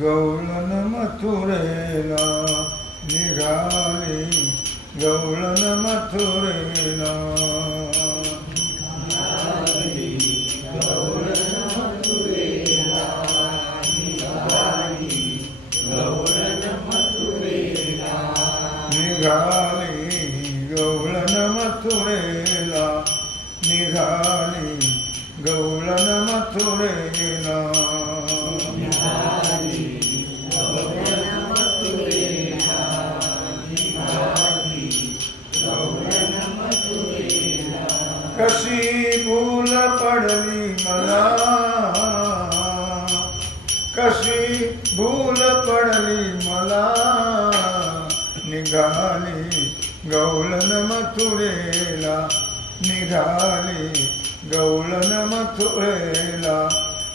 गवळण मथुरेला निघाली. गवळण मथुरेला निघाली. कशी भूल पडली मला? कशी भूल पडली मला? निघाली गौलन मथुरेला निघाली गौलन मथुरेला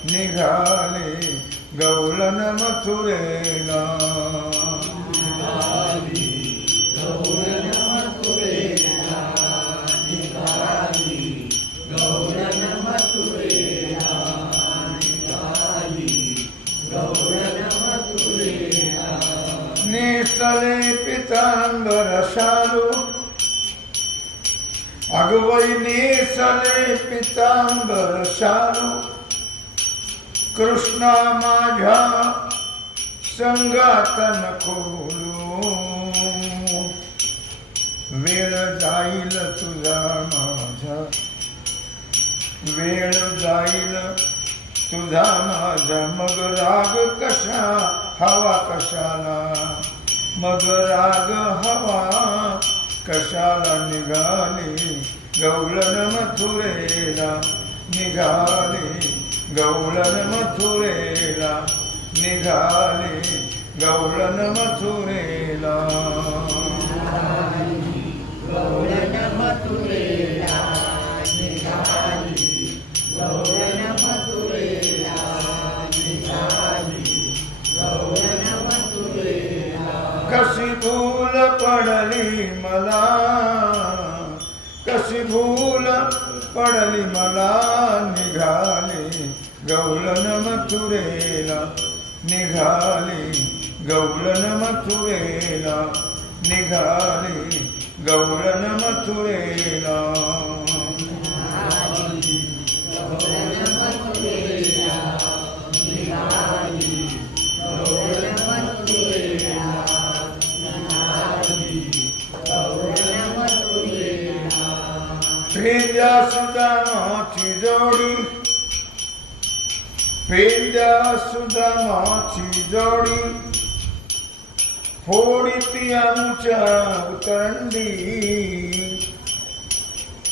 निघाली गौलन मथुरेला. नेसले पितांबर शारू कृष्णा माझ्या संगात खोलू वेळ जाईल तुझा माझा। वेळ जाईल तुझा माझा। मग राग कशा? हवा कशाला? मग राग हवा कशाला निघाली? गवळण मथुरेला निघाली गवळण मथुरेला निघाली गवळण मथुरेला कशी भूल पडली मला. कशी भूल पडली मला निघाली. गौलन मथुरेला निघाली. गौलन मथुरेला निघाली. गवळण मथुरेला. पेंद्या सुदामाची जोडी. पेंद्या सुदामाची जोडी. फोडी ती आमच्या उतरंडी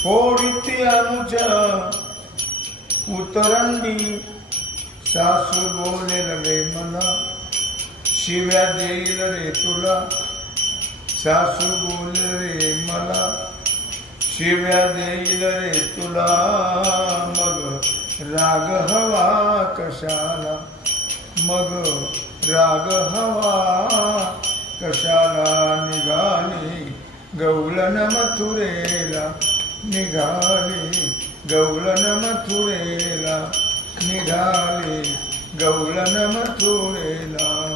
फोडी ती आमच्या उतरंडी. सासू बोलेल रे मला शिव्या देईल रे तुला. सासू बोल रे मला शिव्या देईल रे तुला. मग राग हवा कशाला? मग राग हवा कशाला? निघाली गौलन मथुरेला. निघाली गौलन मथुरेला. निघाली गौलन मथुरेला.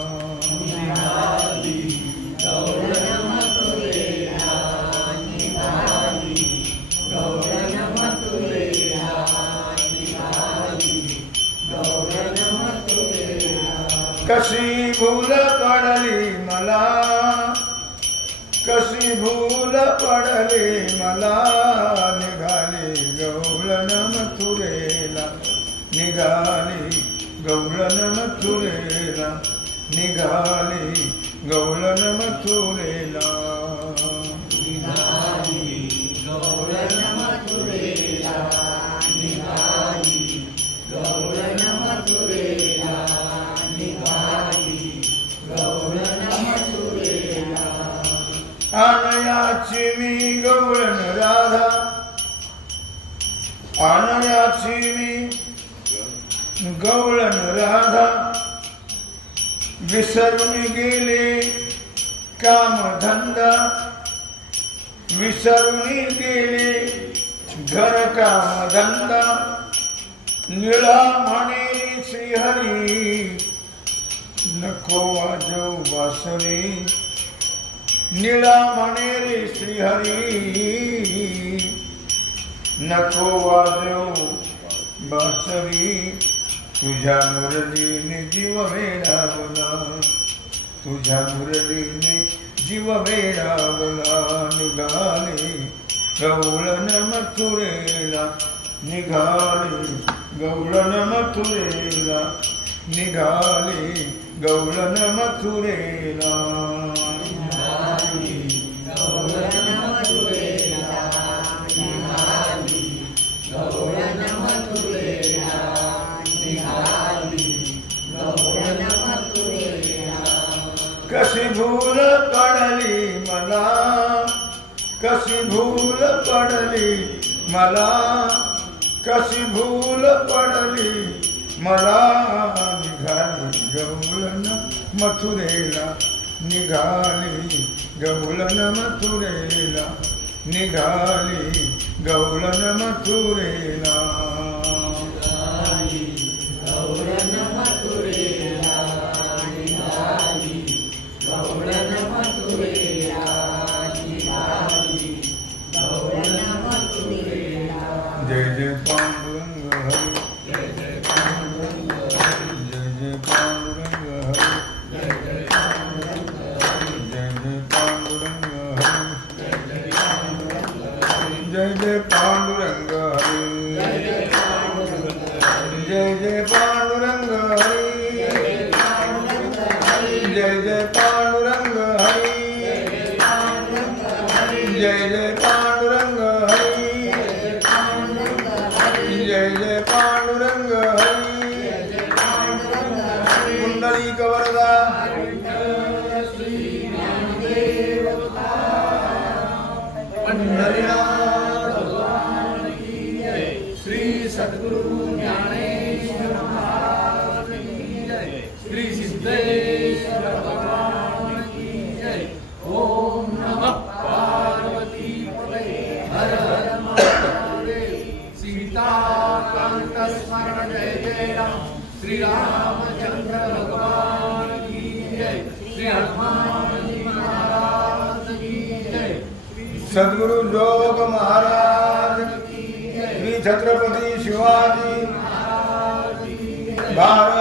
कशी भूल पडली मला? कशी भूल पडली मला? निघाली गवळण मथुरेला. निघाली गवळण मथुरेला. निघाली गवळण मथुरेला. आणयाची मी गवळण राधा विसरून गेले काम धंदा विसरून गेले घर काम धंदा निळा म्हणे श्रीहरी नको वाजव वासरी निळा म्हणे रे श्रीहरी. नको वाजव बासरी तुझ्या मुरलीने जीव वेडावला तुझ्या मुरलीने जीव वेडावला निघाले गवळण मथुरेला. निघाले गवळण मथुरेला. निघाले गवळण मथुरेला. कशी भूल पडली? मला कशी भूल पडली? मला निघाली गौलन मथुरेला. निघाली गौलन मथुरेला. निघाली गौलन मथुरेला. ಪಿಂಗಳೀಕ ವರದ ಶ್ರೀ सद्गुरु जोग महाराज श्री छत्रपती शिवाजी महाराज